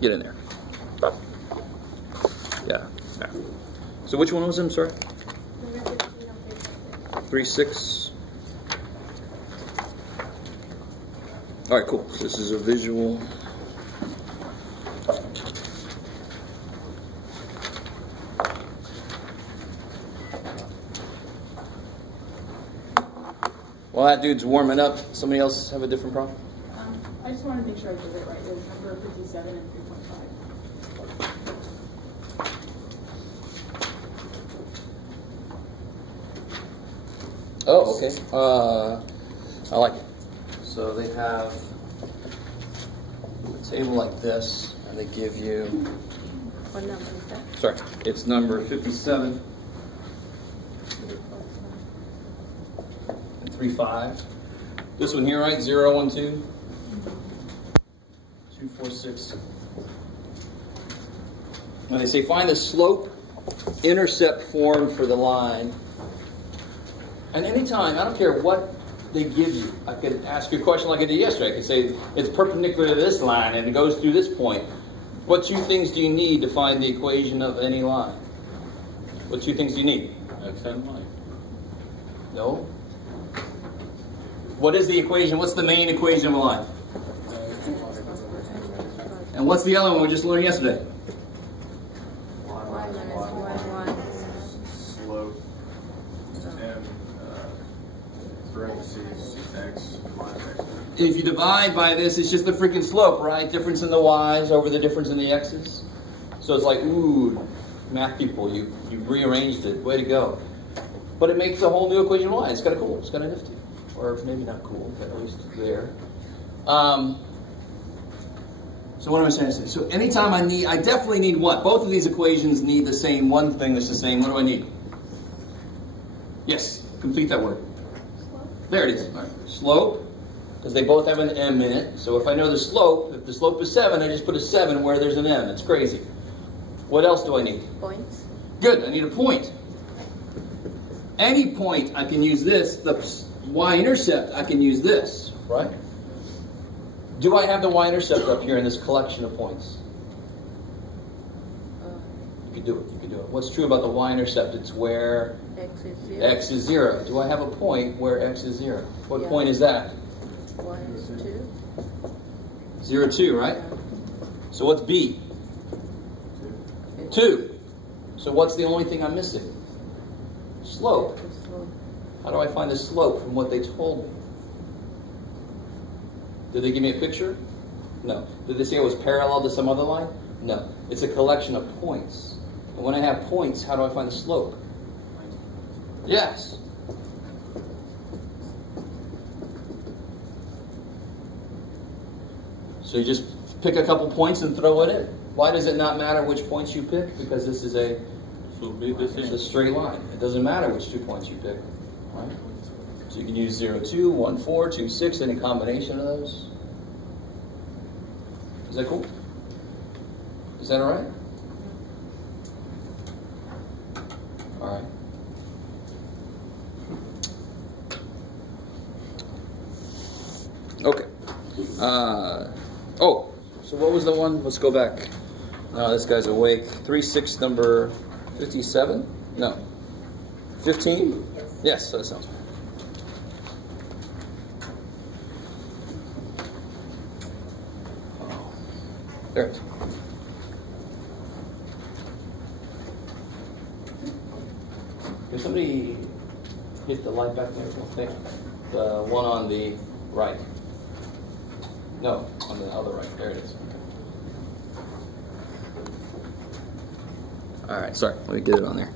Get in there. Yeah. So which one was him, sorry? 3-6. All right, cool. So this is a visual. While that dude's warming up, somebody else have a different problem? I just want to make sure I did it right. It was number 57 and 3.5. Oh, okay. I like it. So they have a table like this, and they give you. What number is that? Sorry, it's number 57 and 3-5. This one here, right? 0, 1, 2, 2, 4, 6. Now they say find the slope intercept form for the line. And anytime, I don't care what they give you, I could ask you a question like I did yesterday. I could say it's perpendicular to this line and it goes through this point. What two things do you need to find the equation of any line? What two things do you need? X and Y. No. What is the equation? What's the main equation of a line? And what's the other one we just learned yesterday? Slope and parentheses x minus x. If you divide by this, it's just the freaking slope, right? Difference in the y's over the difference in the x's. So it's like, ooh, math people, you rearranged it. Way to go. But it makes a whole new equation of y. It's kind of cool. It's kind of nifty. Or maybe not cool, but at least it's there. So what am I saying? So anytime I definitely need what? Both of these equations need the same one thing that's the same. What do I need? Yes, complete that word. There it is. All right. Slope, because they both have an m in it. So if I know the slope, if the slope is 7, I just put a 7 where there's an m. It's crazy. What else do I need? Points. Good, I need a point. Any point, I can use this. The y-intercept, I can use this, right? Do I have the y-intercept up here in this collection of points? You can do it, you can do it. What's true about the y-intercept? It's where X is 0. x is 0. Do I have a point where x is 0? What point is that? Y is 2. 0, 2, right? Yeah. So what's b? 2. So what's the only thing I'm missing? Slope. How do I find the slope from what they told me? Did they give me a picture? No. Did they say it was parallel to some other line? No. It's a collection of points. And when I have points, how do I find the slope? Yes. So you just pick a couple points and throw it in. Why does it not matter which points you pick? Because this is a straight line. It doesn't matter which 2 points you pick. Right? So you can use 0, 2, 1, 4, 2, 6, any combination of those. Is that cool? Is that all right? All right. Okay. Oh, so what was the one? Let's go back. No, this guy's awake. 3-6, number 57? No. 15? Yes, that sounds right. Oh, there it is. Can somebody hit the light back there? Thank you. The one on the right. No, on the other right. There it is. All right, sorry. Let me get it on there.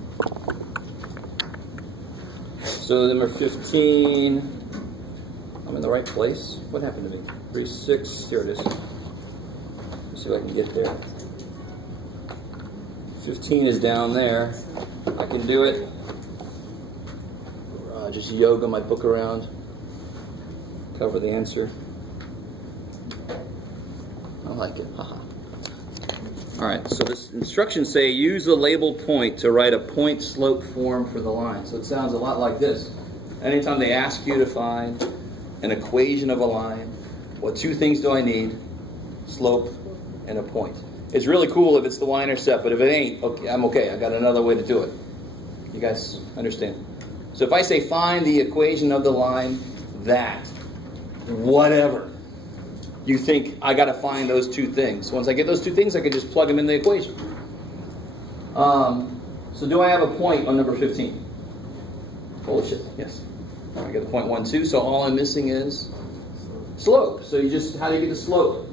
So number 15. I'm in the right place. What happened to me? 3, 6. Here it is. Let's see if I can get there. 15 is down there. I can do it. Just yoga my book around. Cover the answer. I like it. Haha. All right, so this instructions say use the labeled point to write a point slope form for the line. So it sounds a lot like this. Anytime they ask you to find an equation of a line, what 2 things do I need? Slope and a point. It's really cool if it's the y-intercept, but if it ain't, okay, I'm okay. I got another way to do it. You guys understand? So if I say find the equation of the line that whatever, you think I got to find those two things. Once I get those two things, I can just plug them in the equation. So do I have a point on number 15? Holy shit, yes. I get the point 1, 2, so all I'm missing is slope. So you just, how do you get the slope?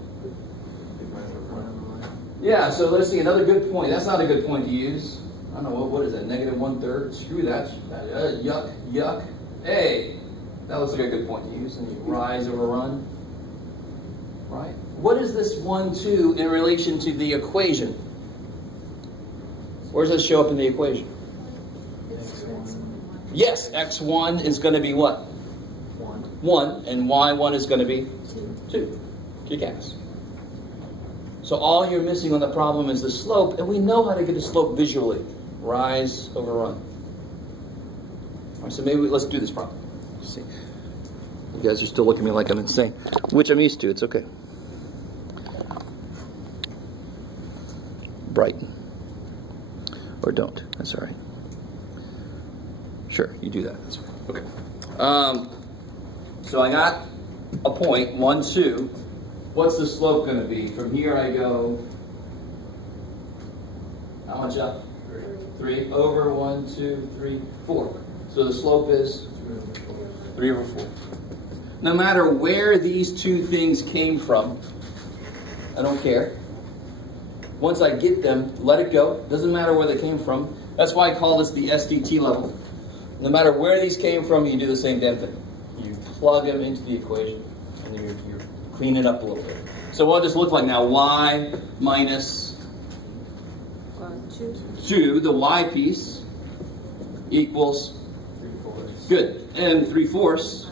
Yeah, so let's see, another good point. That's not a good point to use. I don't know, what is that, negative 1/3? Screw that. Yuck, yuck. Hey, that looks like a good point to use. And you rise over run. Right? What is this 1, 2 in relation to the equation? Where does this show up in the equation? Yes, x1 is going to be what? 1. And y1 is going to be 2. Kick ass. So all you're missing on the problem is the slope, and we know how to get the slope visually. Rise over run. All right, so maybe let's do this problem. Let's see. You guys are still looking at me like I'm insane, which I'm used to. It's okay. Brighten. Or don't. That's all right. Sure, you do that. That's right. Okay. So I got a point, 1, 2. What's the slope going to be? From here I go, how much up? 3 over 1, 2, 3, 4. So the slope is 3 over 4. No matter where these two things came from, I don't care. Once I get them, let it go. Doesn't matter where they came from. That's why I call this the SDT level. No matter where these came from, you do the same damn thing. You plug them into the equation, and you clean it up a little bit. So what does this look like now? Y minus 2, the y piece, equals, good, and 3/4,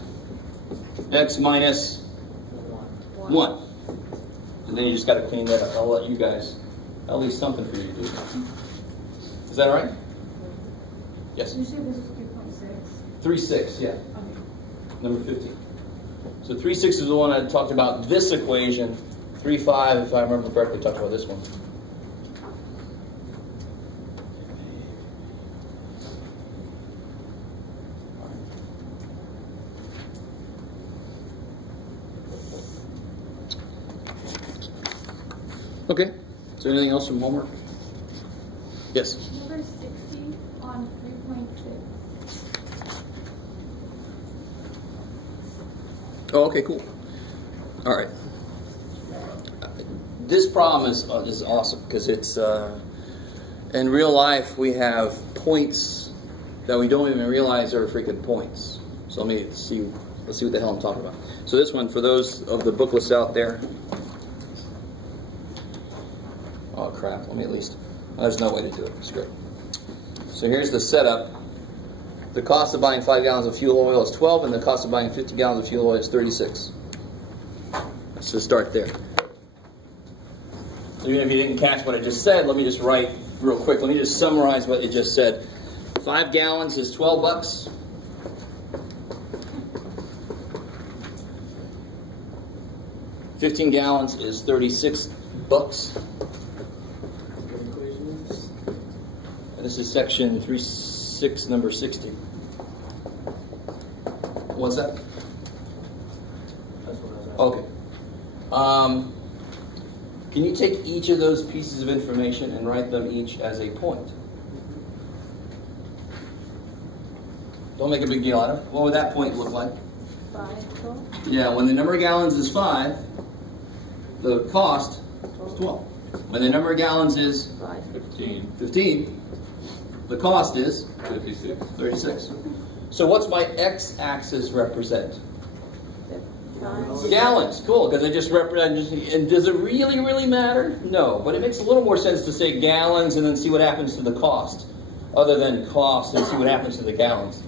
x minus 1. And then you just got to clean that up. I'll let you guys, at least something for you to do. Is that all right? Yes? You said this is 3.6? 3/6, yeah. Okay. Number 15. So 3/6 is the one I talked about this equation. 3/5, if I remember correctly, talked about this one. Okay. Is there anything else from homework? Yes. Number 60 on 3.6. Oh, okay, cool. All right. This problem is awesome because it's in real life we have points that we don't even realize are freaking points. So let's see what the hell I'm talking about. So this one, for those of the booklets out there. Oh crap! Let me at least. There's no way to do it. It's great. So here's the setup. The cost of buying 5 gallons of fuel oil is 12, and the cost of buying 50 gallons of fuel oil is 36. Let's just start there. So even if you didn't catch what I just said, let me just write real quick. Let me just summarize what it just said. 5 gallons is 12 bucks. $15 gallons is 36 bucks. And this is section 3.6, number 60. What's that? That's what I was asking. Okay. Can you take each of those pieces of information and write them each as a point? Don't make a big deal out of it. What would that point look like? 5, 12. Yeah, when the number of gallons is 5, the cost is 12. When the number of gallons is 15, the cost is 36. So what's my x-axis represent? Gallons, cool, because I just represent, and does it really matter? No, but it makes a little more sense to say gallons and then see what happens to the cost, other than cost and see what happens to the gallons.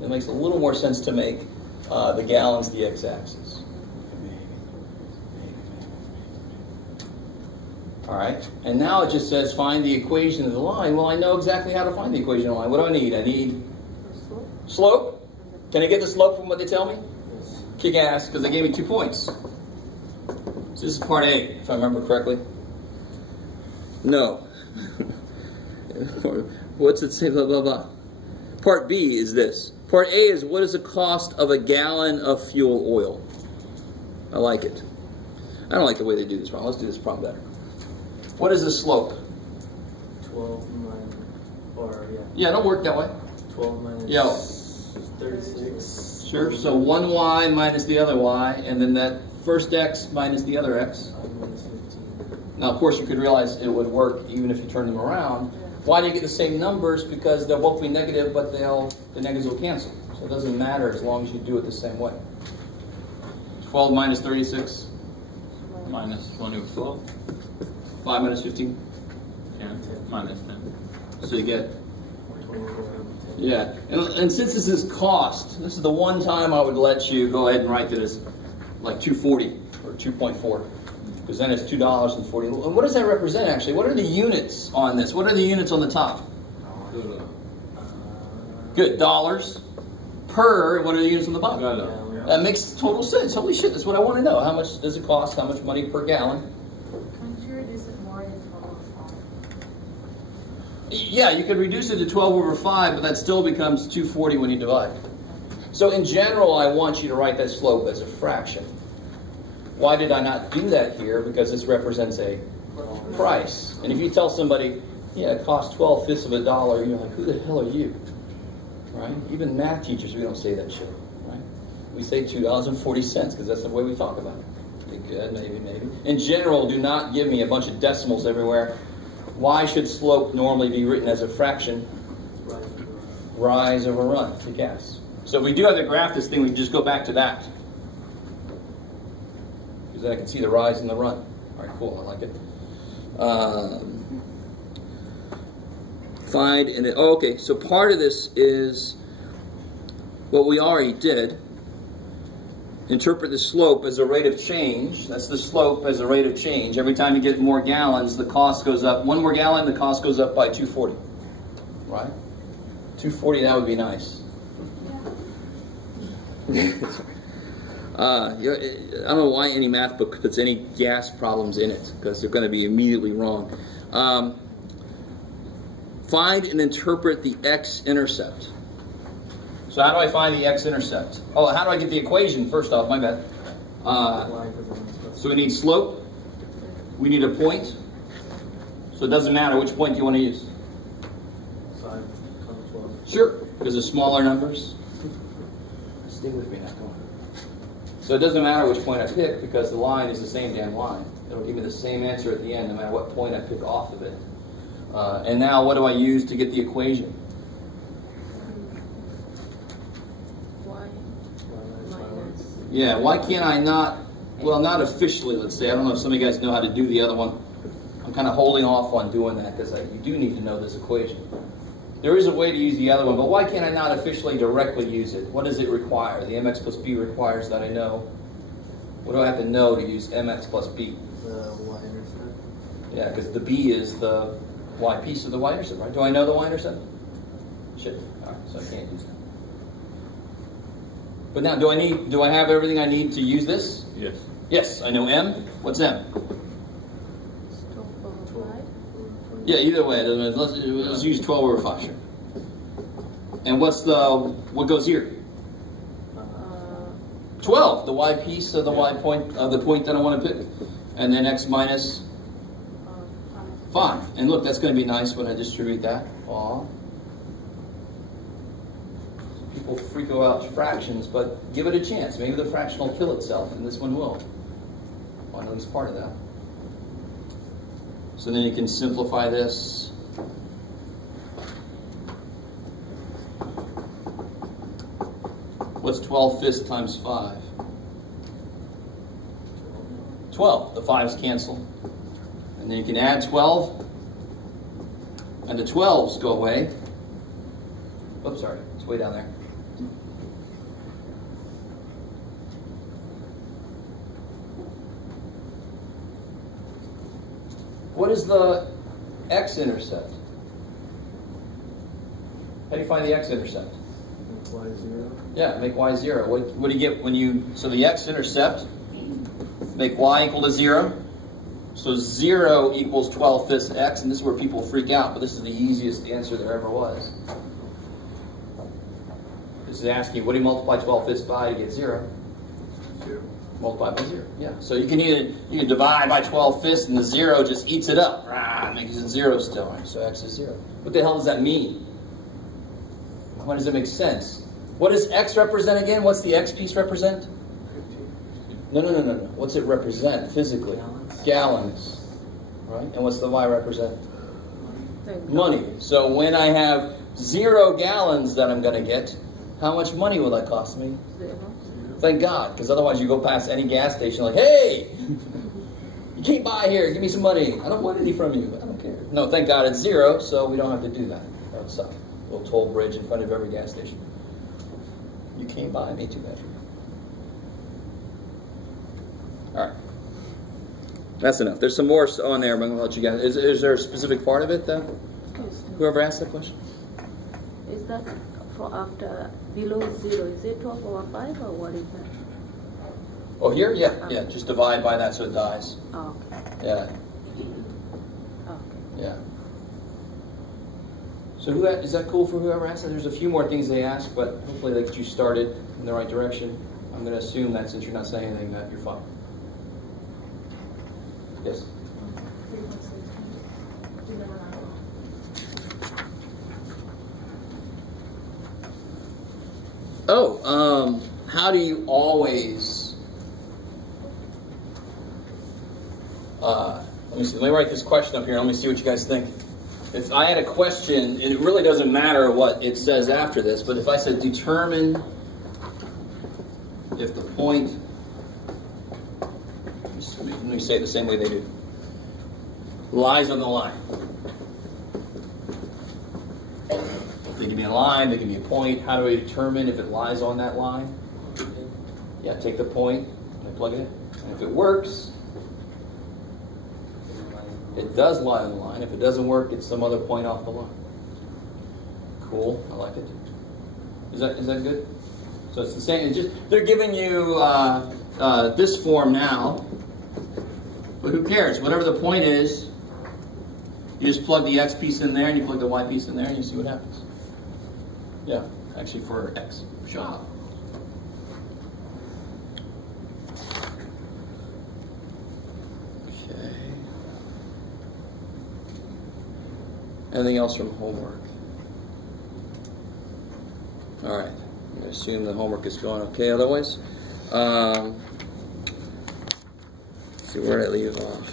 It makes a little more sense to make the gallons the x-axis. All right, and now it just says find the equation of the line. Well, I know exactly how to find the equation of the line. What do I need? I need slope. Can I get the slope from what they tell me? Kick ass, because they gave me 2 points. So this is part A, if I remember correctly. No. What's it say? Blah, blah, blah. Part B is this. Part A is, what is the cost of a gallon of fuel oil? I like it. I don't like the way they do this problem. Let's do this problem better. What is the slope? 12 minus, or yeah. Yeah, don't work that way. 12 minus Yeah. 36. Sure. So one y minus the other y, and then that first x minus the other x. Minus 15. Now, of course, you could realize it would work even if you turn them around. Why do you get the same numbers? Because they'll both be negative, but the negatives will cancel. So it doesn't matter as long as you do it the same way. 12 minus 36. Minus 20 over 12. 5 minus 15. 10. Minus 10. So you get, 24. yeah. And since this is cost, this is the one time I would let you go ahead and write it as like 240 or 2.4. Because then it's $2.40. And what does that represent actually? What are the units on this? What are the units on the top? Good. Dollars. Per, what are the units on the bottom? Gallon. That makes total sense. Holy shit, that's what I want to know. How much does it cost? How much money per gallon? Can't you reduce it more than 12 Yeah, you could reduce it to 12 over 5, but that still becomes 240 when you divide. So in general, I want you to write that slope as a fraction. Why did I not do that here? Because this represents a price. And if you tell somebody, yeah, it costs 12/5 of a dollar, you're like, who the hell are you? Right? Even math teachers, we don't say that shit. Right? We say $2.40 because that's the way we talk about it. Good, maybe. In general, do not give me a bunch of decimals everywhere. Why should slope normally be written as a fraction? Rise over run, for gas. So if we do have to graph this thing, we can just go back to that. Because then I can see the rise and the run. All right, cool, I like it. Find, and okay, so part of this is what we already did. Interpret the slope as a rate of change. That's the slope as a rate of change. Every time you get more gallons, the cost goes up. One more gallon, the cost goes up by 240. Right? 240, that would be nice. I don't know why any math book puts any gas problems in it, because they're going to be immediately wrong. Find and interpret the X-Intercept. So how do I find the X-Intercept? Oh, how do I get the equation? First off, my bad. So we need slope. We need a point. So it doesn't matter which point you want to use. Sure, because the smaller numbers. Stay with me now, come on. So it doesn't matter which point I pick because the line is the same damn line. It'll give me the same answer at the end no matter what point I pick off of it. And now what do I use to get the equation? Yeah, why can't I not, well, not officially, let's say. I don't know if some of you guys know how to do the other one. I'm kind of holding off on doing that because you do need to know this equation. There is a way to use the other one, but why can't I not officially directly use it? What does it require? The mx plus b requires that I know. What do I have to know to use mx plus b? The y-intercept. Yeah, because the b is the y piece of the y-intercept, right? Do I know the y-intercept? Shit. All right, so I can't use that. But now, do I have everything I need to use this? Yes. Yes, I know m. What's m? Yeah, either way, it doesn't matter. Let's use 12 over 5, sure. And what goes here? 12, the y piece of the y point, of the point that I want to pick. And then x minus 5. And look, that's going to be nice when I distribute that. Aw. People freak out fractions, but give it a chance. Maybe the fraction will kill itself, and this one will. Well, at least part of that. So then you can simplify this. What's 12/5 times 5? 12. The 5's cancel. And then you can add 12. And the 12's go away. Oops, sorry. It's way down there. What is the X-intercept? How do you find the X-intercept? Y0. Yeah, make y 0. What do you get when you, so the X-intercept, make y equal to 0. So 0 equals 12/5 x, and this is where people freak out, but this is the easiest answer there ever was. This is asking you, what do you multiply 12/5 by to get 0? 0. Multiply by 0. Yeah. So you can divide by 12/5 and the 0 just eats it up. Rah, makes it 0 still. Right? So x is 0. What the hell does that mean? Why does it make sense? What does x represent again? What's the x piece represent? 15. No. What's it represent physically? Gallons. Right? And what's the y represent? Money. So when I have 0 gallons that I'm going to get, how much money will that cost me? 0. Thank God, because otherwise you go past any gas station like, hey, you can't buy here, give me some money. I don't want any from you, I don't care. No, thank God it's 0, so we don't have to do that. That's a little toll bridge in front of every gas station. You can't buy me 2 bedroom. All right. That's enough. There's some more on there, but I'm going to let you guys. Is there a specific part of it, though? Whoever asked that question? Is that for after below 0? Is it 12 over 5 or what is that? Oh, here? Yeah. Yeah. Just divide by that so it dies. Oh, okay. Yeah. Okay. Yeah. So is that cool for whoever asked that? There's a few more things they asked, but hopefully they get you started in the right direction. I'm going to assume that since you're not saying anything, that you're fine. Yes? 3.6. Do number 9. Oh, how do you always... let me see. Let me write this question up here. Let me see what you guys think. If I had a question, and it really doesn't matter what it says after this, but if I said determine if the point... Let me say it the same way they do. Lies on the line. They give me a line, they give me a point. How do I determine if it lies on that line? Yeah, take the point and I plug it in. And if it works, it does lie on the line. If it doesn't work, it's some other point off the line. Cool, I like it. Is that good? So it's the same. It's just they're giving you this form now. But who cares? Whatever the point is, you just plug the x piece in there and you plug the y piece in there and you see what happens. Yeah, actually for x. Shut up. Okay. Anything else from homework? All right. I'm going to assume the homework is going okay otherwise. See where did I leave off.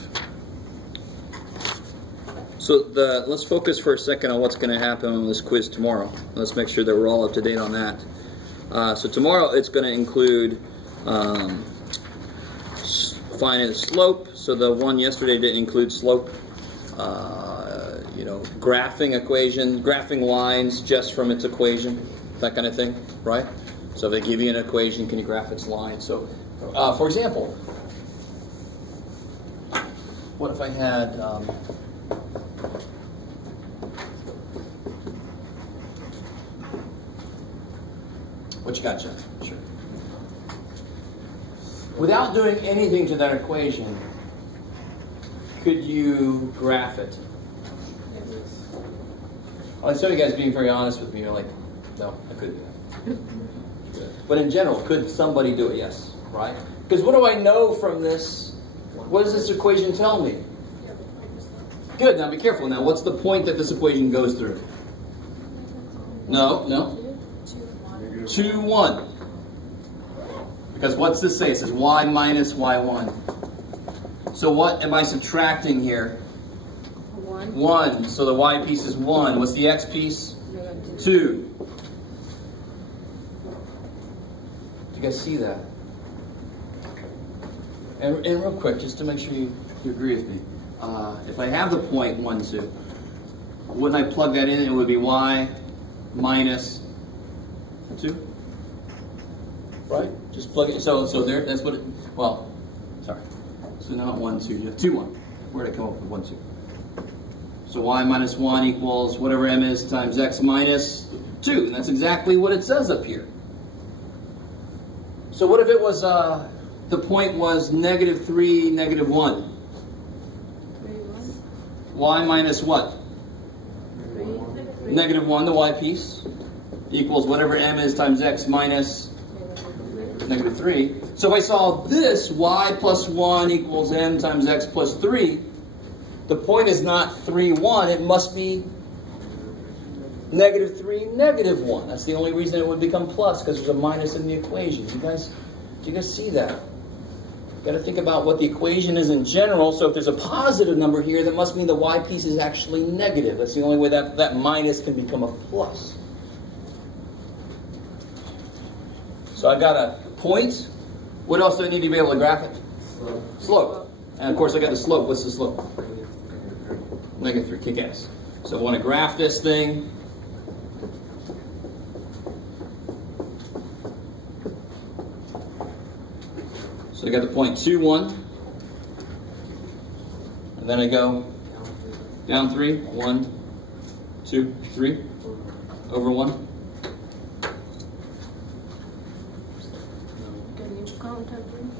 So let's focus for a second on what's going to happen on this quiz tomorrow. Let's make sure that we're all up to date on that. So tomorrow it's going to include finding the slope. So the one yesterday didn't include slope. Graphing equation, graphing lines just from its equation, that kind of thing, right? So if they give you an equation, can you graph its line? So, for example, what if I had what you got, Jeff? Sure. Without doing anything to that equation, could you graph it? Like some of you guys being very honest with me, you're like, no, I couldn't do that. But in general, could somebody do it? Yes, right? Because what do I know from this? What does this equation tell me? Good, now be careful. Now, what's the point that this equation goes through? No. 2, 1. Because what's this say? It says y minus y1. So what am I subtracting here? 1. So the y piece is 1. What's the x piece? 2. Do you guys see that? And real quick, just to make sure you agree with me. If I have the point 1, 2, wouldn't I plug that in? It would be y minus 2. Right? Just plug it. So there. That's what it. Well, sorry. So not 1, 2. You have 2, 1. Where did I come up with 1, 2? So y minus 1 equals whatever m is times x minus 2. And that's exactly what it says up here. So what if it was, the point was -3, -1? y minus what? Negative 1, the y piece, equals whatever m is times x minus negative 3. So if I solve this, y plus 1 equals m times x plus 3, the point is not 3, 1. It must be negative 3, negative 1. That's the only reason it would become plus, because there's a minus in the equation. Do you guys see that? You've got to think about what the equation is in general. So if there's a positive number here, that must mean the y piece is actually negative. That's the only way that minus can become a plus. So I got a point. What else do I need to be able to graph it? Slope. And of course I got the slope. What's the slope? Negative 3. Kick ass. So if I want to graph this thing, so I got the point 2, 1. And then I go down 3. 1, 2, 3. Over 1. Can you count again?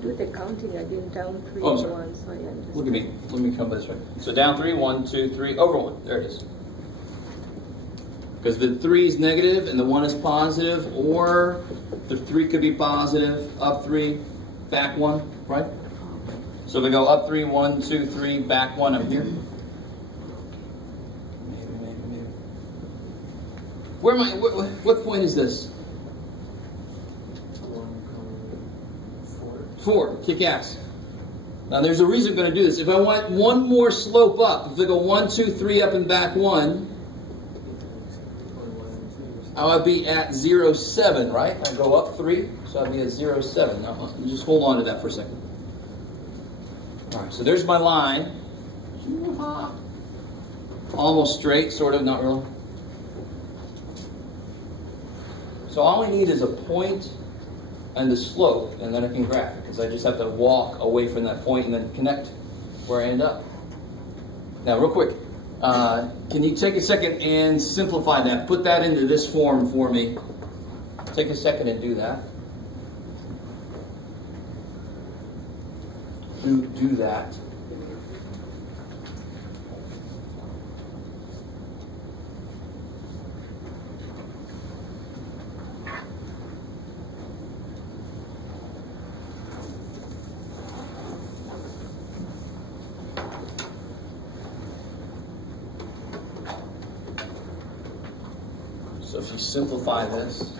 Do the counting again, down 3 Oh, I'm and sorry. 1, so I understand. Look at me. Let me come by this way. So down 3, 1, 2, 3, over 1. There it is. Because the 3 is negative and the 1 is positive, or the 3 could be positive, up 3, back 1, right? So if I go up 3, 1, 2, 3, back 1, I'm here. Maybe. Where am I? What point is this? 4. Kick ass. Now there's a reason I'm going to do this. If I want one more slope up, if I go 1, 2, 3 up and back 1, I would be at 0, 7, right? I go up 3, so I'd be at 0, 7. Now, just hold on to that for a second. All right, so there's my line. Almost straight, sort of, not really. So all I need is a point and the slope, and then I can graph it, because I just have to walk away from that point and then connect where I end up. Now, real quick, can you take a second and simplify that? Put that into this form for me. Take a second and do that. Do that. So if you simplify this,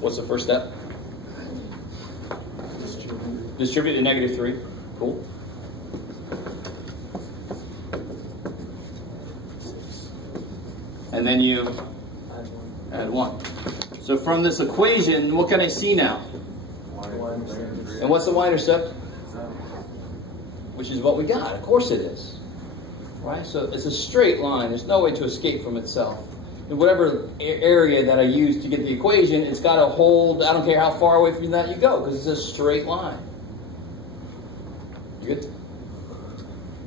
what's the first step? Distribute to negative 3. Cool. And then you add 1. So from this equation, what can I see now? And what's the y-intercept? Which is what we got. Of course it is. Right? So it's a straight line. There's no way to escape from itself. In whatever area that I use to get the equation, it's got to hold, I don't care how far away from that you go, because it's a straight line. You good?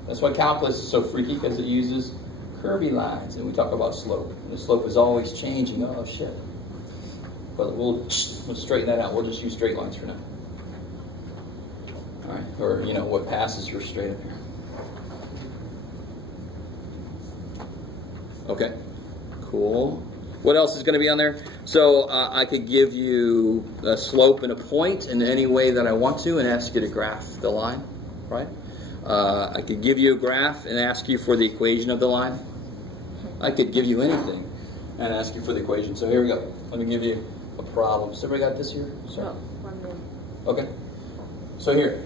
That's why calculus is so freaky, because it uses curvy lines. And we talk about slope. And the slope is always changing. Oh, shit. But we'll straighten that out. We'll just use straight lines for now. All right? Or, you know, what passes for straight up here. Okay, cool. What else is going to be on there? So I could give you a slope and a point in any way that I want to and ask you to graph the line, right? I could give you a graph and ask you for the equation of the line. I could give you anything and ask you for the equation. So here we go. Let me give you a problem. So everybody got this here? Sorry. No, 1 minute. Okay. So here,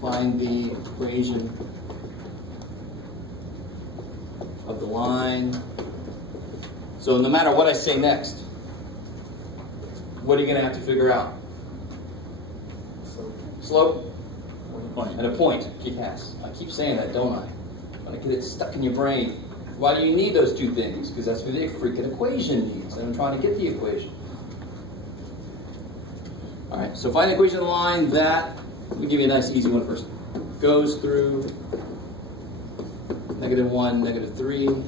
find the equation of the line. So no matter what I say next, what are you going to have to figure out? Slope and a point. Keep pass. I keep saying that, don't I? I'm going to get it stuck in your brain. Why do you need those two things? Because that's what the freaking equation needs. And I'm trying to get the equation. All right, so find the equation of the line that, let me give you a nice easy one first, goes through -1, -3,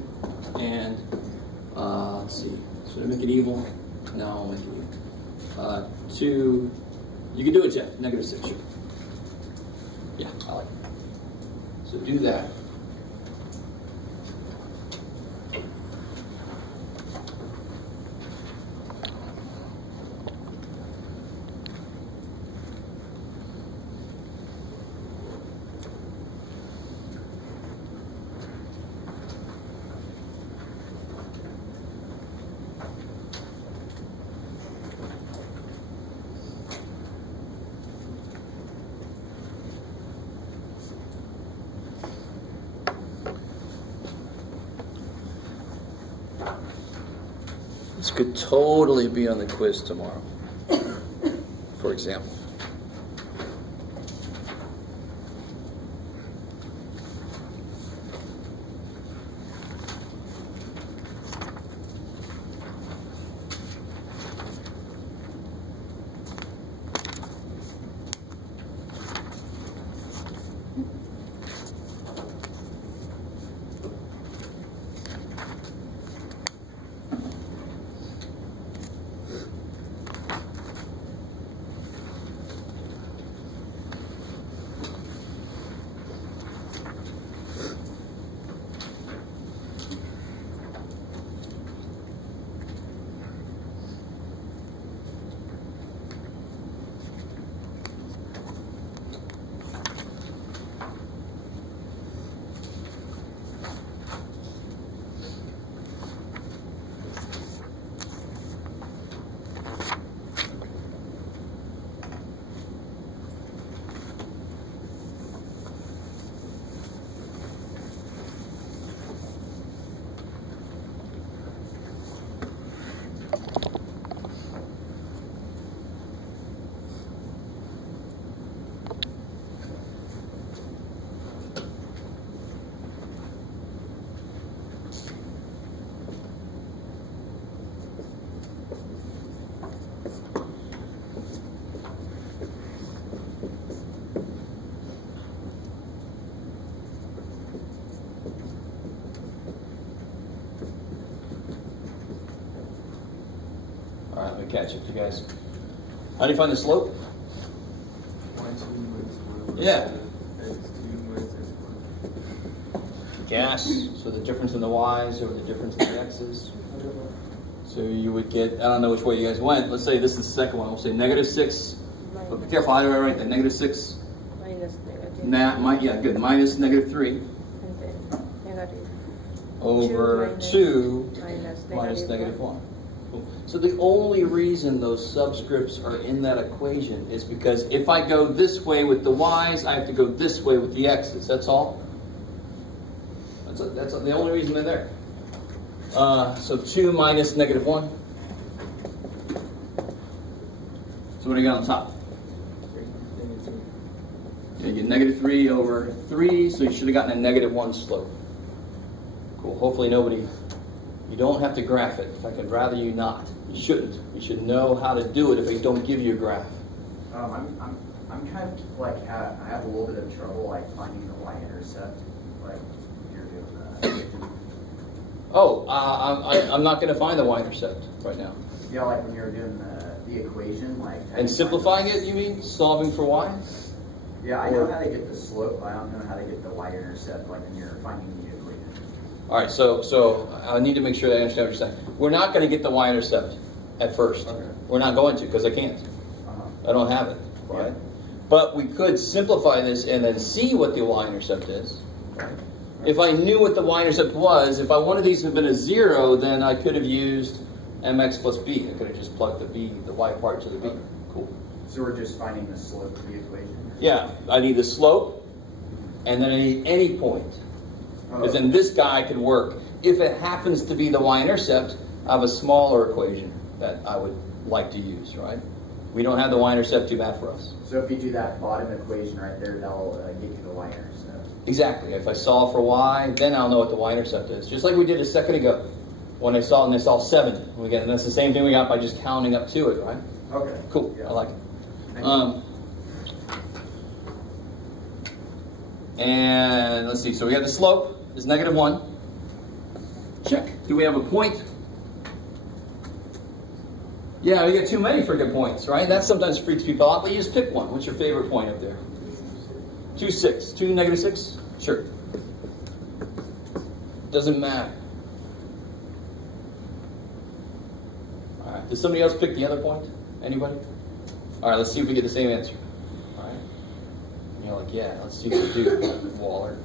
and let's see, should I make it evil? No, I'll make it evil. 2, You can do it, Jeff. -6. Sure. Yeah, I like it. So do that. This could totally be on the quiz tomorrow, for example. All right, let me catch up, you guys. How do you find the slope? Yeah. Gas, so the difference in the y's over the difference in the x's. So you would get, I don't know which way you guys went. Let's say this is the second one. We'll say -6. But be careful, how do I write that? -6. Minus negative. Yeah, good. Minus -3 And then negative. over 2 minus negative -1. So the only reason those subscripts are in that equation is because if I go this way with the y's, I have to go this way with the x's. That's all. That's the only reason they're there. So 2 minus -1. So what do you got on top? You get -3 over 3, so you should have gotten a -1 slope. Cool. Hopefully nobody, you don't have to graph it. If I could rather you not. You shouldn't. You should know how to do it if they don't give you a graph. I'm kind of like, I have a little bit of trouble like finding the y-intercept. Like, you're doing that. Oh, I'm not going to find the y-intercept right now. Yeah, like when you're doing the equation, like. And simplifying it, you mean? Solving for y? Yeah, I know how to get the slope, but I don't know how to get the y-intercept, like when you're finding the equation. All right, so I need to make sure that I understand what you're saying. We're not going to get the y-intercept at first. Okay. We're not going to, because I can't. I don't have it, right? Yeah. But we could simplify this and then see what the y-intercept is. Right? If I knew what the y-intercept was, if one of these had been a 0, then I could have used mx plus b. I could have just plugged the y part to the b. Cool. So we're just finding the slope of the equation? Yeah, I need the slope, and then I need any point. Because then this guy could work. If it happens to be the y-intercept, I have a smaller equation that I would like to use, right? We don't have the y-intercept too bad for us. So if you do that bottom equation right there, that'll give you the y-intercept. Exactly. If I solve for y, then I'll know what the y-intercept is. Just like we did a second ago when I solved 7. And that's the same thing we got by just counting up to it, right? Okay. Cool. Yeah. I like it. Thank you. And let's see. So we have the slope is -1. Check. Do we have a point? Yeah, you get too many freaking points, right? That sometimes freaks people out, but you just pick one. What's your favorite point up there? 2, 6. 2, negative 6? Sure. Doesn't matter. All right. Does somebody else pick the other point? Anybody? All right, let's see if we get the same answer. All right. And you're like, yeah, let's see what we do, Waller.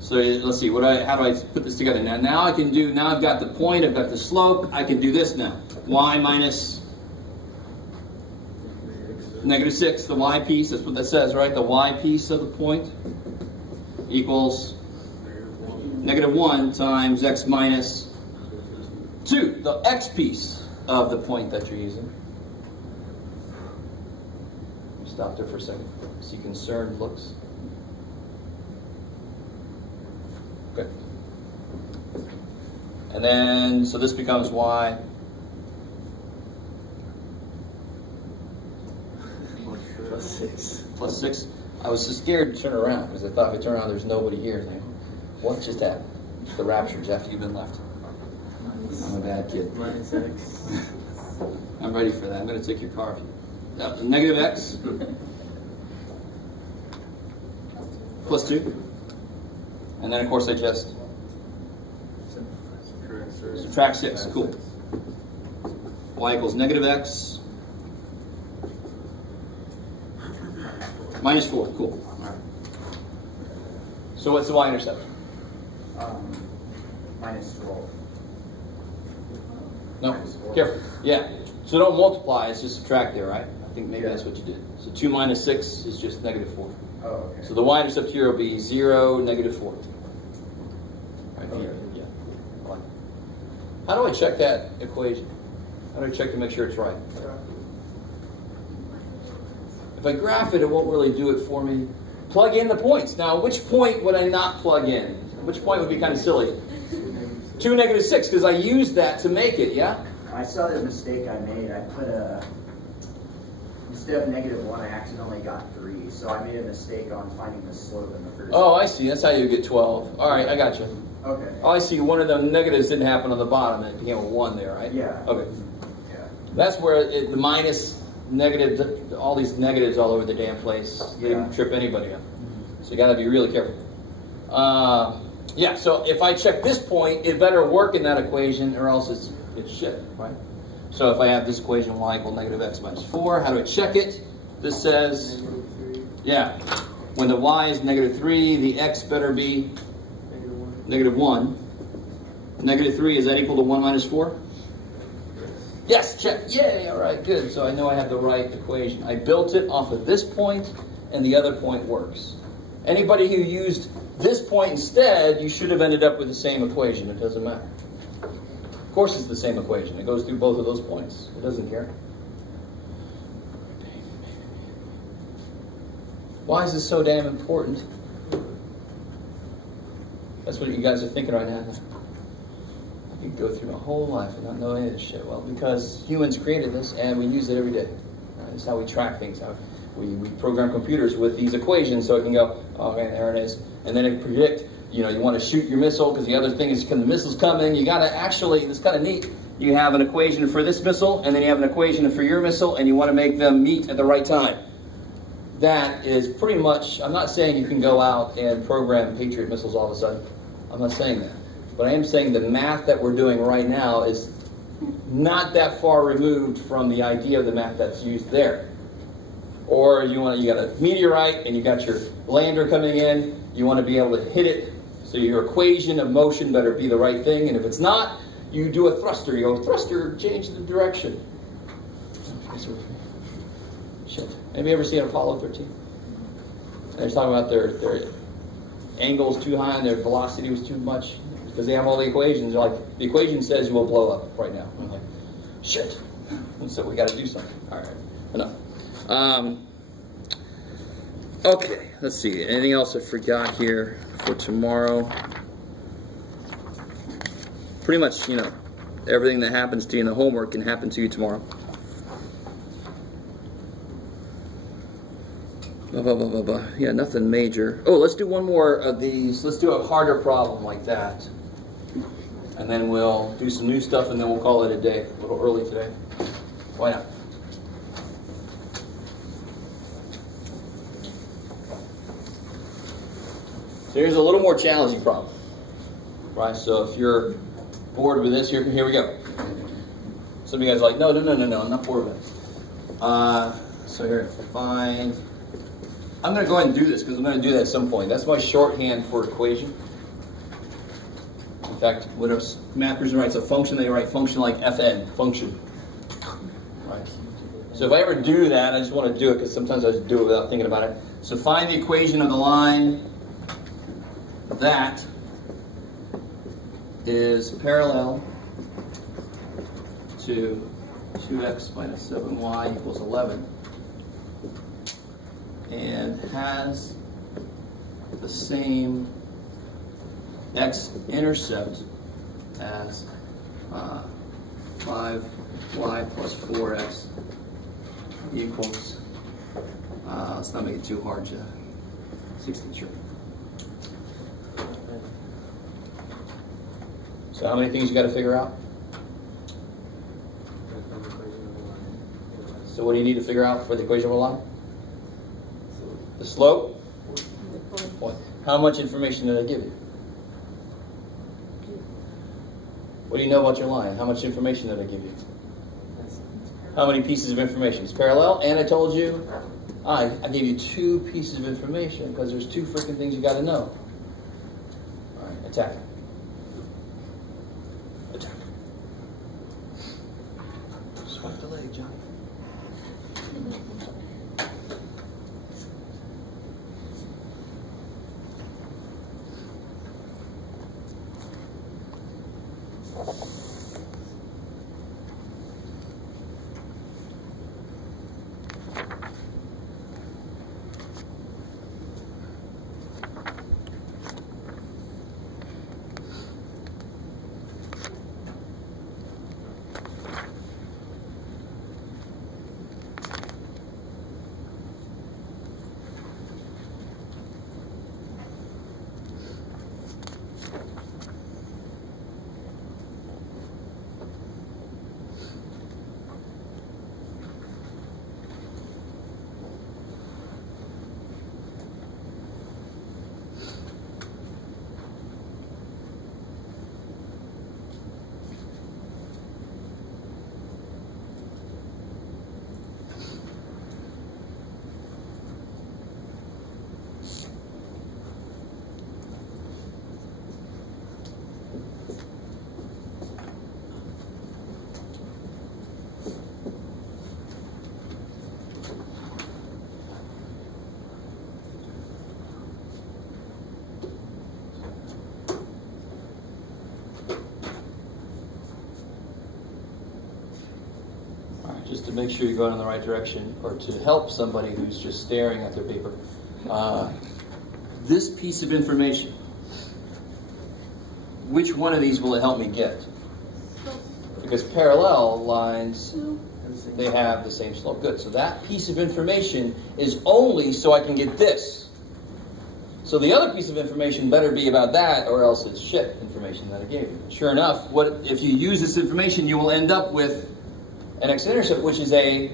So let's see, how do I put this together? Now I can do, now I've got the point, I've got the slope, I can do this now. Y minus negative 6, the y piece, that's what that says, right? The y piece of the point equals negative 1 times x minus 2, the x piece of the point that you're using. Stop there for a second. See concerned looks. Okay. And then, so this becomes y. Plus 6. Plus 6. I was so scared to turn around because I thought if I turn around there's nobody here. Like, what just happened? The raptures after you've been left. I'm a bad kid. Minus x. I'm ready for that. I'm going to take your car. Negative x plus 2. And then, of course, I just subtract 6. Cool. Y equals negative x minus 4. Cool. All right. So what's the y-intercept? Minus 12. No. Minus 4. Careful. Yeah. So don't multiply. It's just subtract there, right? I think maybe that's what you did. So 2 minus 6 is just negative 4. Oh, okay. So the y-intercept here will be 0, negative 4. Right here. Yeah. How do I check that equation? How do I check to make sure it's right? If I graph it, it won't really do it for me. Plug in the points. Now, which point would I not plug in? Which point would be kind of silly? 2, negative 6, because I used that to make it, yeah? I saw the mistake I made. I put instead of negative 1, I accidentally got 3. So I made a mistake on finding the slope in the first. Oh, I see. That's how you get 12. All right, I got you. Okay. Oh, I see. One of the negatives didn't happen on the bottom. It became a 1 there, right? Yeah. Okay. Yeah. That's where the minus, negative, all these negatives all over the damn place. They can trip anybody up. So you got to be really careful. Yeah, so if I check this point, it better work in that equation or else it's shit, right? So if I have this equation, y equal negative x minus 4, how do I check it? This says, yeah, when the y is negative 3, the x better be negative 1. Negative 3, is that equal to 1 minus 4? Yes, check. Yay, all right, good. So I know I have the right equation. I built it off of this point, and the other point works. Anybody who used this point instead, you should have ended up with the same equation. It doesn't matter. Of course it's the same equation. It goes through both of those points. It doesn't care. Why is this so damn important? That's what you guys are thinking right now. You can go through my whole life and not know any of this shit. Well, because humans created this and we use it every day. That's how we track things. We program computers with these equations so it can go, oh, okay, there it is. And then it can predict, you want to shoot your missile because the other thing is, the missile's coming. You got to actually, it's kind of neat. You have an equation for this missile and then you have an equation for your missile and you want to make them meet at the right time. That is pretty much, I'm not saying you can go out and program Patriot missiles all of a sudden. I'm not saying that. But I am saying the math that we're doing right now is not that far removed from the idea of the math that's used there. Or you got a meteorite and you got your lander coming in, you want to be able to hit it, so your equation of motion better be the right thing, and if it's not, you do a thruster. You go, thruster, change the direction. Shit. Have you ever seen Apollo 13? They're talking about their angles too high and their velocity was too much because they have all the equations. They're like, the equation says you will blow up right now. I'm like, shit. So we got to do something. All right, enough. Okay, let's see. Anything else I forgot here for tomorrow? Pretty much, everything that happens to you in the homework can happen to you tomorrow. Yeah, nothing major. Oh, let's do one more of these. Let's do a harder problem like that. and then we'll do some new stuff, and then we'll call it a day. A little early today. Why not? So here's a little more challenging problem, right? So if you're bored with this, here we go. Some of you guys are like, no, I'm not bored with it. So here, find. I'm going to go ahead and do this because I'm going to do that at some point. That's my shorthand for equation. In fact, what mappers write, it's a function. They write function like fn, function. Right. So if I ever do that, I just want to do it because sometimes I just do it without thinking about it. So find the equation of the line that is parallel to 2x minus 7y equals 11 and has the same x-intercept as 5y plus 4x equals, let's not make it too hard, 16, sure. So how many things you got to figure out? So what do you need to figure out for the equation of a line? The slope? Point. How much information did I give you? What do you know about your line? How much information did I give you? How many pieces of information? It's parallel, and I told you, I gave you 2 pieces of information because there's 2 freaking things you got to know. All right, attack. Attack. Swipe the leg, John. Just to make sure you're going in the right direction, or to help somebody who's just staring at their paper. This piece of information, which one of these will it help me get? Because parallel lines, they have the same slope. Good. So that piece of information is only so I can get this. So the other piece of information better be about that, or else it's shit information that I gave you. Sure enough, if you use this information, you will end up with an X-intercept, which is a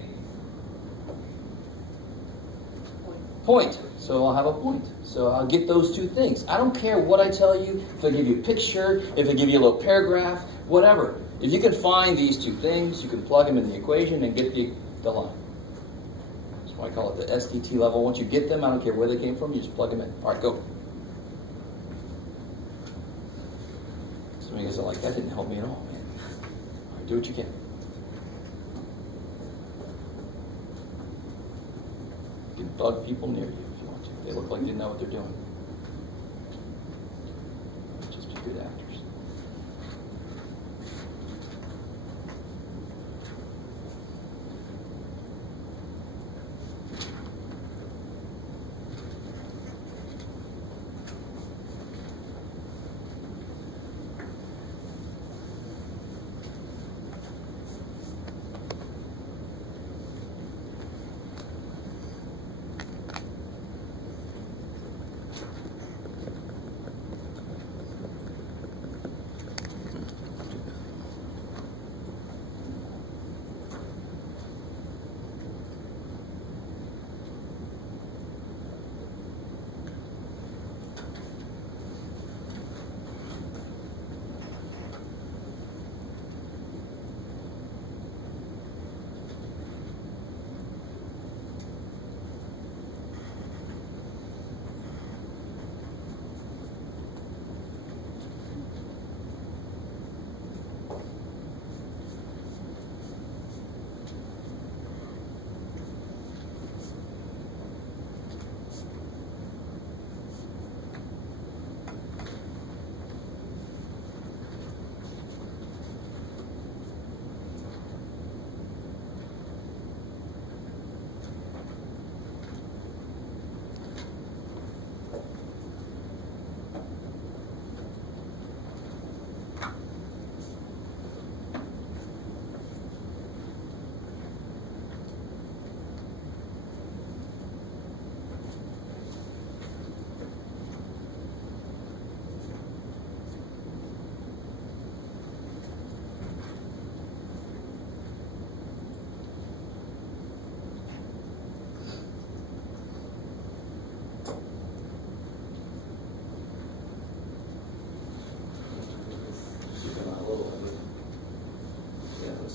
point. So I'll have a point. So I'll get those 2 things. I don't care what I tell you, if I give you a picture, if I give you a little paragraph, whatever. If you can find these 2 things, you can plug them in the equation and get the line. That's why I call it the SDT level. Once you get them, I don't care where they came from, you just plug them in. All right, go. Some of you guys are like, that didn't help me at all, man. All right, do what you can. You can bug people near you if you want to. They look like they know what they're doing. Just be good actors.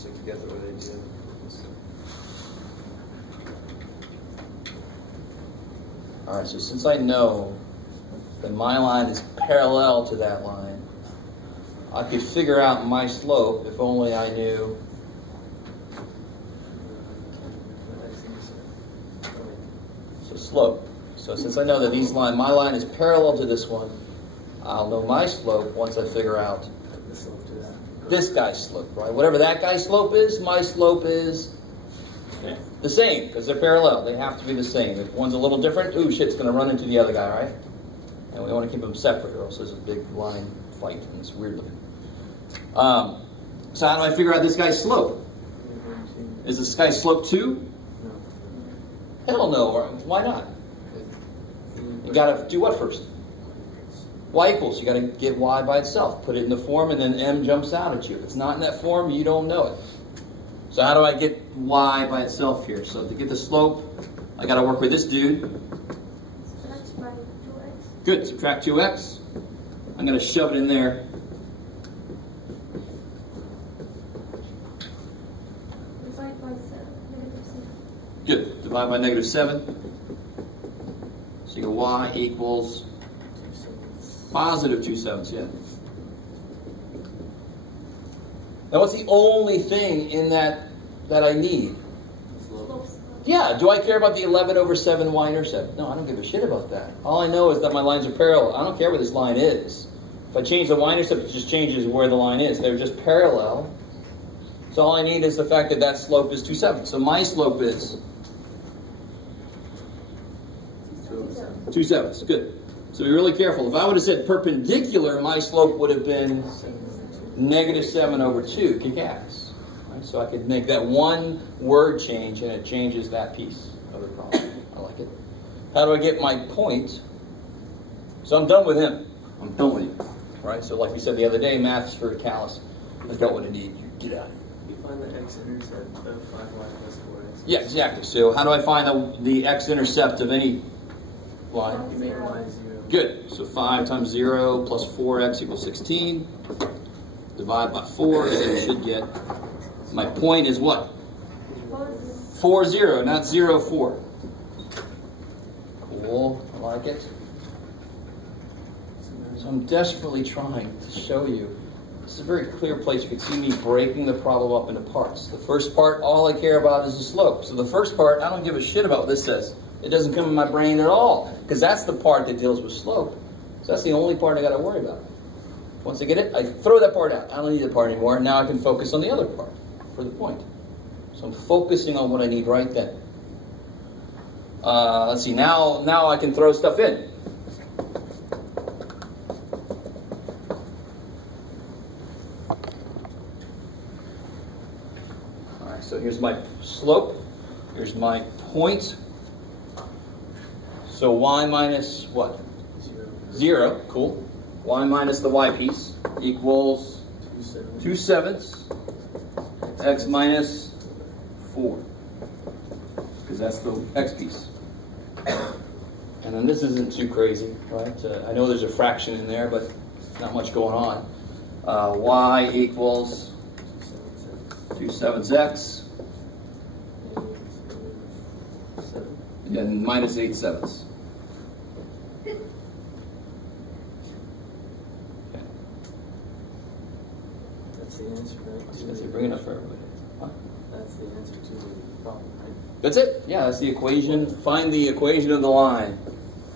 stick together the way they do. All right, so since I know that my line is parallel to that line, I could figure out my slope if only I knew slope. So since I know that my line is parallel to this one, I'll know my slope once I figure out this guy's slope, right? Whatever that guy's slope is, my slope is the same, because they're parallel. They have to be the same. If one's a little different, ooh, shit, it's going to run into the other guy, right? And we want to keep them separate, or else there's a big line fight, and it's weird looking. So how do I figure out this guy's slope? Is this guy's slope 2? Hell no. Why not? You got to do what first? Y equals. You got to get y by itself. Put it in the form, and then m jumps out at you. If it's not in that form, you don't know it. So how do I get y by itself here? So to get the slope, I got to work with this dude. Subtract by 2x. Good. Subtract 2x. I'm going to shove it in there. Divide by 7. Good. Divide by -7. So you go y equals positive 2/7, yeah. Now what's the only thing in that I need? Yeah, do I care about the 11/7 y-intercept? No, I don't give a shit about that. All I know is that my lines are parallel. I don't care where this line is. If I change the y-intercept, it just changes where the line is. They're just parallel. So all I need is the fact that that slope is 2/7. So my slope is 2/7. Good. So be really careful. If I would have said perpendicular, my slope would have been -7/2, kick-ass. Right? So I could make that one word change, and it changes that piece of the problem. I like it. How do I get my point? So I'm done with him. I'm done with him. Right? So like we said the other day, math's for callous. I don't want to need you. Get out of here. You find the x-intercept of 5y plus 4x. Yeah, exactly. So how do I find the x-intercept of any line? You make y 0. Good. So 5 times 0 plus 4x equals 16. Divide by 4, and you should get, my point is what? 4, 0, not 0, 4. Cool. I like it. So I'm desperately trying to show you. This is a very clear place. You can see me breaking the problem up into parts. The first part, all I care about is the slope. So the first part, I don't give a shit about what this says. It doesn't come in my brain at all, because that's the part that deals with slope. So that's the only part I got to worry about. Once I get it, I throw that part out. I don't need that part anymore. Now I can focus on the other part for the point. So I'm focusing on what I need right then. Let's see. Now I can throw stuff in. All right. So here's my slope. Here's my point. So y minus what? 0. Cool. Y minus the y piece equals 2/7. X minus 4. Because that's the x piece. And then this isn't too crazy, right? I know there's a fraction in there, but not much going on. Y equals 2/7x. And minus 8/7. That's the answer, right? That's bring it up for everybody. Huh? That's the answer to the problem, right? That's it. Yeah, that's the equation. Find the equation of the line.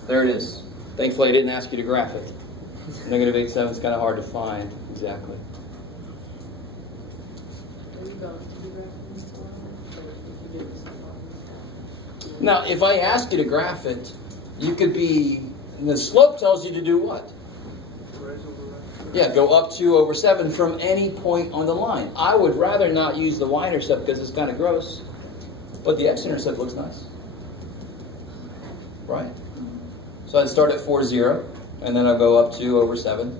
There it is. Thankfully, I didn't ask you to graph it. Negative 8/7 is kind of hard to find. Exactly. Now, if I ask you to graph it, you could be, the slope tells you to do what? Yeah, go up 2/7 from any point on the line. I would rather not use the y-intercept because it's kind of gross, but the x-intercept looks nice. Right? So I'd start at 4, 0, and then I'll go up 2/7.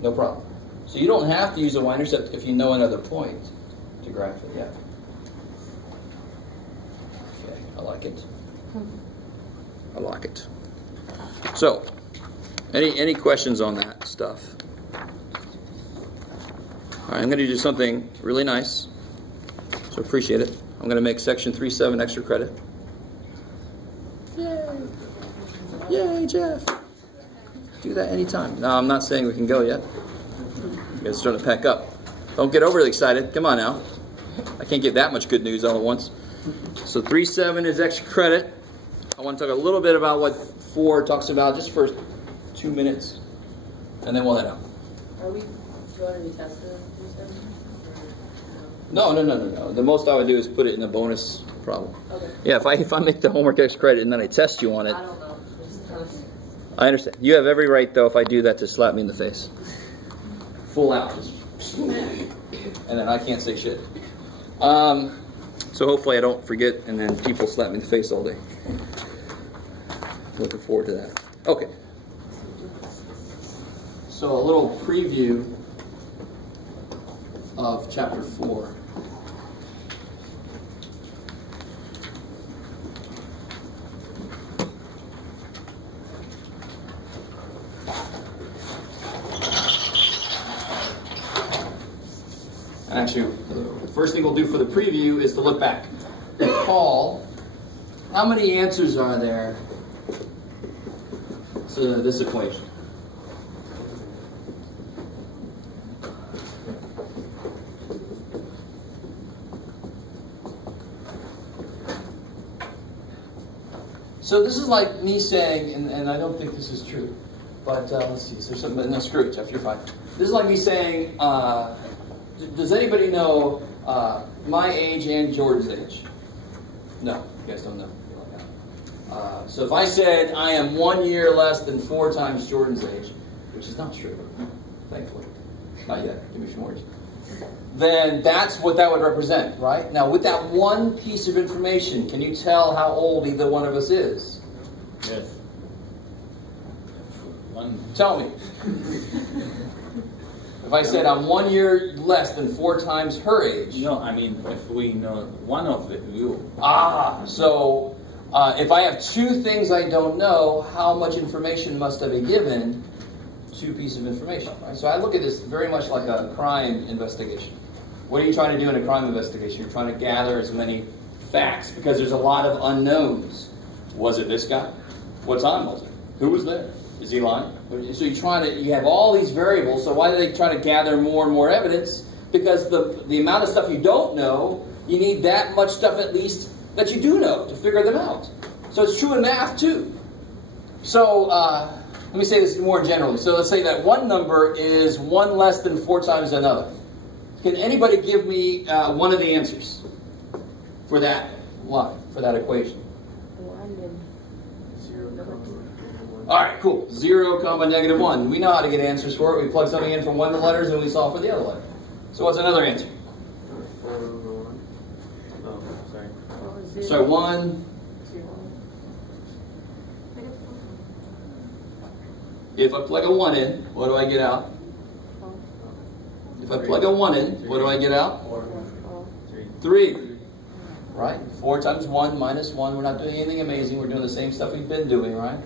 No problem. So you don't have to use the y-intercept if you know another point to graph it. Yeah. Okay, I like it. I like it. So, any questions on that stuff? All right, I'm going to do something really nice. So appreciate it. I'm going to make section 3.7 extra credit. Yay! Yay, Jeff! Do that anytime. No, I'm not saying we can go yet. You guys are starting to pack up. Don't get overly excited. Come on now. I can't get that much good news all at once. So 3.7 is extra credit. I want to talk a little bit about what 4 talks about just for 2 minutes, and then we'll head out. Are we going to retest it? No. The most I would do is put it in a bonus problem. Okay. Yeah, if I make the homework extra credit and then I test you on it. I don't know. I understand. You have every right, though, if I do that, to slap me in the face. Full out. And then I can't say shit. So hopefully I don't forget and then people slap me in the face all day. Looking forward to that. Okay. So a little preview of chapter 4. Actually, the first thing we'll do for the preview is to look back. Recall, how many answers are there to this equation? So this is like me saying, and I don't think this is true, but let's see, is there something, no, screw it, Jeff, you're fine. This is like me saying, does anybody know my age and Jordan's age? No, you guys don't know. So if I said I am 1 year less than 4 times Jordan's age, which is not true, thankfully, not yet, give me a few more years, then that's what that would represent, right? Now, with that one piece of information, can you tell how old either one of us is? Yes. One. Tell me. If I said I'm 1 year less than 4 times her age. No, I mean, if we know one of the you. So if I have 2 things I don't know, how much information must I be given? 2 pieces of information, right? So I look at this very much like a crime investigation. What are you trying to do in a crime investigation? You're trying to gather as many facts because there's a lot of unknowns. Was it this guy? What time was it? Who was there? Is he lying? So you have all these variables, so why do they try to gather more and more evidence? Because the amount of stuff you don't know, you need that much stuff at least that you do know to figure them out. So it's true in math too. So let me say this more generally. So let's say that one number is 1 less than 4 times another. Can anybody give me one of the answers for that line, for that equation? 1. All right, cool. 0, -1. We know how to get answers for it. We plug something in from one of the letters and we solve for the other letter. So what's another answer? 4 over 1. Oh, sorry. So 1. If I plug a 1 in, what do I get out? If I plug a 1 in, what do I get out? 4. 3. Right? 4 times 1 minus 1. We're not doing anything amazing. We're doing the same stuff we've been doing, right?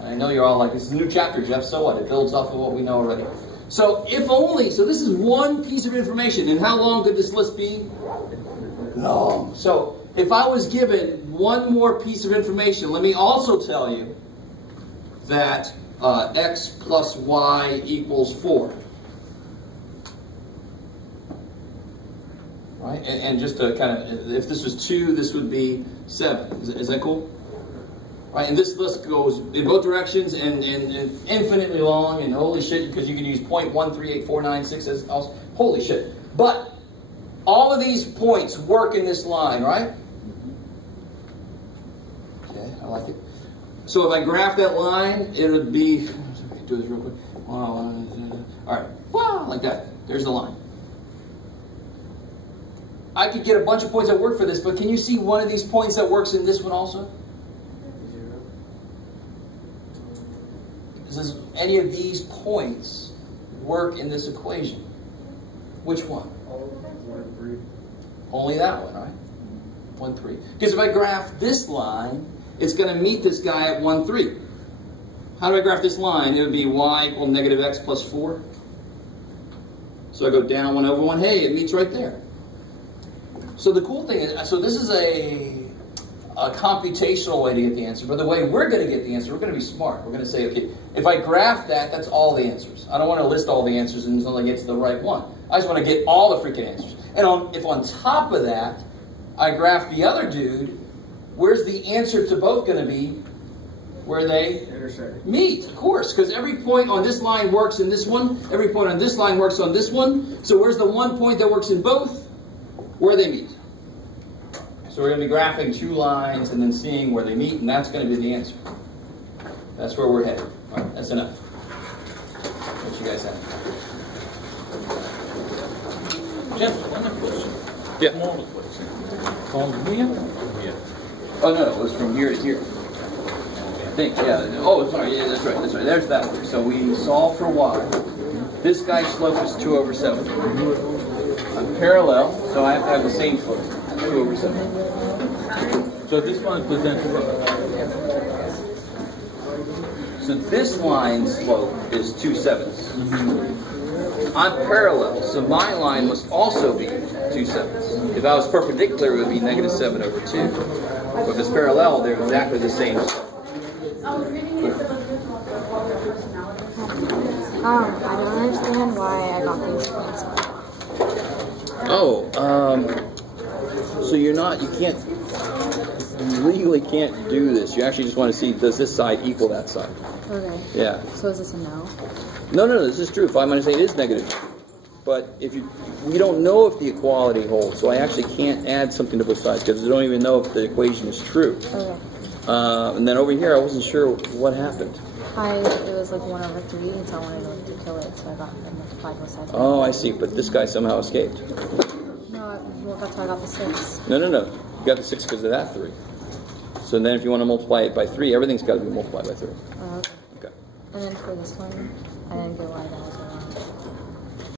And I know you're all like, this is a new chapter, Jeff. So what? It builds off of what we know already. So if only, so this is one piece of information. And how long could this list be? Long. So if I was given one more piece of information, let me also tell you that x plus y equals 4. Right? And just to kind of, if this was 2, this would be 7. Is that cool? Right? And this list goes in both directions and infinitely long, and holy shit, because you can use 0.138496 as also, holy shit. But all of these points work in this line, right? Okay, I like it. So if I graph that line, it would be, do this real quick. All right, wow, like that. There's the line. I could get a bunch of points that work for this, but can you see one of these points that works in this one also? 0. Does any of these points work in this equation? Which one? Only that one, right? 1, 3. Because if I graph this line, it's going to meet this guy at 1, 3. How do I graph this line? It would be y equal -x plus 4. So I go down 1 over 1. Hey, it meets right there. So the cool thing is, so this is a computational way to get the answer, but the way we're going to get the answer, we're going to be smart. We're going to say, okay, if I graph that, that's all the answers. I don't want to list all the answers until I get to the right one. I just want to get all the freaking answers. And if on top of that, I graph the other dude, where's the answer to both going to be? Where they meet, of course, because every point on this line works in this one, every point on this line works on this one. So where's the one point that works in both? Where they meet. So we're going to be graphing two lines and then seeing where they meet, and that's going to be the answer. That's where we're headed. All right, that's enough. What you guys have? Just one question. Yeah. Small question. From here to here. Oh, no, it was from here to here. I think, yeah. Oh, sorry, yeah, that's right, that's right. There's that one. So we solve for y. This guy's slope is 2 over 7. I'm parallel, so I have to have the same slope, 2 over 7. So this one is presented. So this line's slope is 2/7. I'm parallel, so my line must also be 2/7. If I was perpendicular, it would be -7 over 2. But if it's parallel, they're exactly the same slope. I don't understand why I got these points. Oh, so you legally can't do this. You actually just want to see, does this side equal that side? Okay. Yeah. So is this a no? No, this is true. 5 minus 8 is negative. But we don't know if the equality holds, so I actually can't add something to both sides because I don't even know if the equation is true. Okay. And then over here, I wasn't sure what happened. It was like 1 over 3, and so I wanted to kill it, so I got multiplied with 7. Oh, I see. But this guy somehow escaped. No, well, that's why I got the 6. No. You got the 6 because of that 3. So then if you want to multiply it by 3, everything's got to be multiplied by 3. Okay. Okay. And then for this one, I didn't get why that was